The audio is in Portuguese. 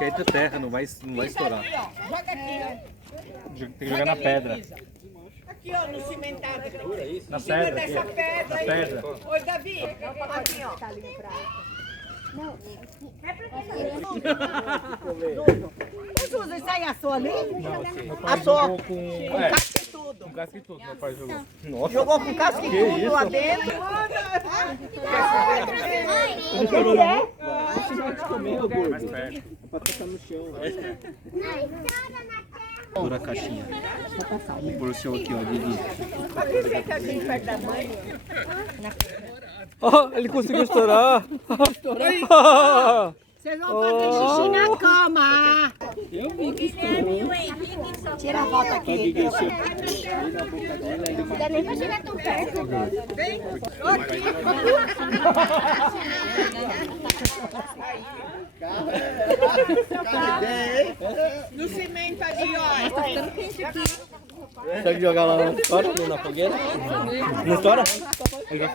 que é entre terra, não vai estourar. Aqui, ó. Joga aqui, ó. Tem que jogar na pedra. Aqui, ó, no cimentado. Na Em cima pedra. dessa Aqui. pedra Na aí. pedra. Oi, Davi. Aqui, ó. Suzy, isso aí assou ali? Assou. Com casca e tudo. Com casca e tudo, meu pai jogou. Jogou com casca e tudo lá dentro. Mais perto. Pura a caixinha. Vou pôr o seu aqui, ó, Didi. Aqui sentadinho perto da mãe. Oh, ele conseguiu estourar. Vocês vão fazer xixi na cama. Tira a volta aqui. Não dá nem pra chegar tão perto. No cimento ali, ó. Consegue jogar lá na fogueira? Não estoura?